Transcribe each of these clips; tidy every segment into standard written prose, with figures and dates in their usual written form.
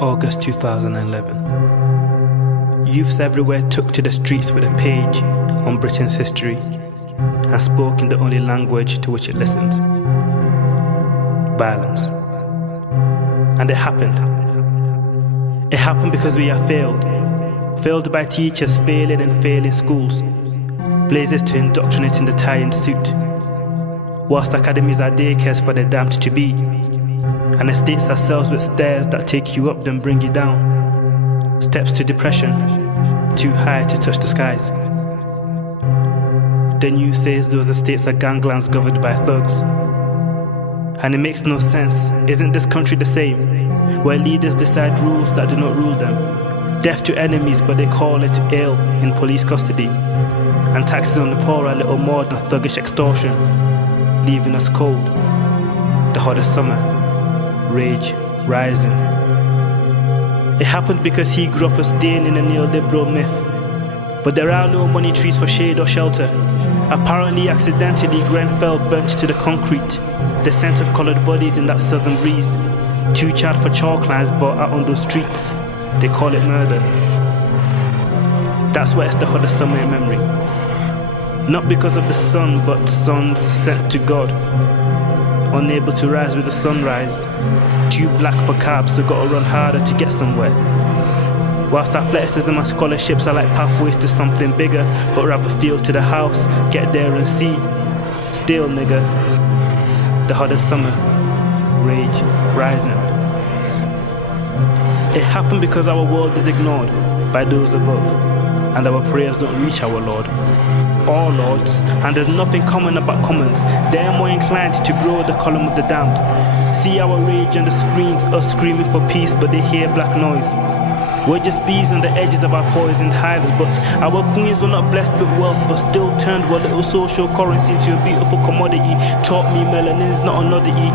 August 2011. Youths everywhere took to the streets with a page on Britain's history and spoke in the only language to which it listens: violence. And it happened. It happened because we have failed. Failed by teachers failing and failing schools. Blazes to indoctrinate in the tie and suit. Whilst academies are daycares for the damned to be. And estates ourselves with stairs that take you up then bring you down. Steps to depression, too high to touch the skies. The news says those estates are ganglands governed by thugs. And it makes no sense. Isn't this country the same? Where leaders decide rules that do not rule them. Deaf to enemies, but they call it ill in police custody. And taxes on the poor are little more than thuggish extortion, leaving us cold. The hottest summer, rage rising. It happened because he grew up a stain in a neoliberal myth. But there are no money trees for shade or shelter. Apparently accidentally Grenfell burnt to the concrete. The scent of coloured bodies in that southern breeze. Too charred for chalk lines but out on those streets. They call it murder. That's why it's the hottest summer in memory. Not because of the sun, but suns sent to God. Unable to rise with the sunrise. Too black for cabs, so gotta run harder to get somewhere. Whilst athleticism and scholarships are like pathways to something bigger, but rather feel to the house, get there and see. Still, nigga, the hottest summer, rage rising. It happened because our world is ignored by those above, and our prayers don't reach our Lord. All lords, and there's nothing common about commons. They're more inclined to grow the column of the damned. See our rage on the screens, us screaming for peace, but they hear black noise. We're just bees on the edges of our poisoned hives, but our queens were not blessed with wealth, but still turned our little social currency into a beautiful commodity. Taught me melanin's not another E.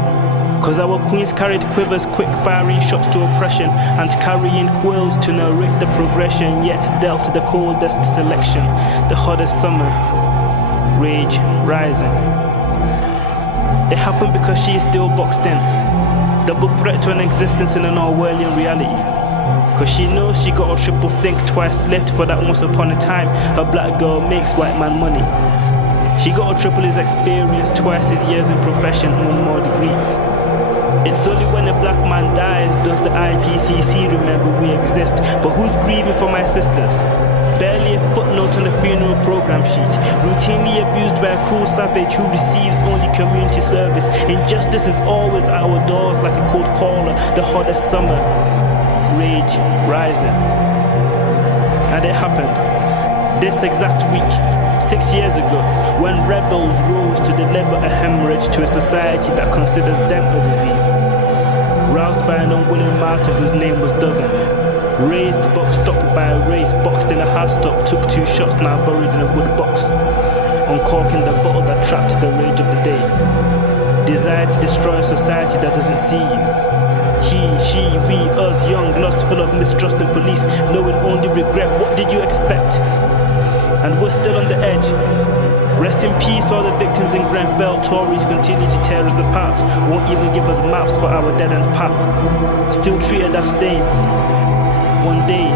Cause our queens carried quivers, quick firing shots to oppression, and carrying quills to narrate the progression, yet dealt the coldest selection. The hottest summer, rage rising. It happened because she is still boxed in. Double threat to an existence in an Orwellian reality. Cause she knows she got a triple think, twice left for that once upon a time. A black girl makes white man money. She got a triple his experience, twice his years in profession, one more degree. It's only when a black man dies does the IPCC remember we exist. But who's grieving for my sisters? Barely a footnote on the funeral program sheet. Routinely abused by a cruel savage who receives only community service. Injustice is always at our doors like a cold caller. The hottest summer, rage rising. And it happened this exact week, 6 years ago, when rebels rose to deliver a hemorrhage to a society that considers them a disease. Roused by an unwilling martyr whose name was Duggan. Raised, boxed up by a race, boxed in a hard stop, took 2 shots, now buried in a wood box. Uncorking the bottle that trapped the rage of the day. Desire to destroy a society that doesn't see you. He, she, we, us, young, lost, full of mistrust in police, knowing only regret. What did you expect? And we're still on the edge. Rest in peace all the victims in Grenfell. Tories continue to tear us apart. Won't even give us maps for our dead-end path. Still treated as stains. One day,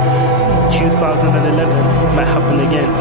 2011 might happen again.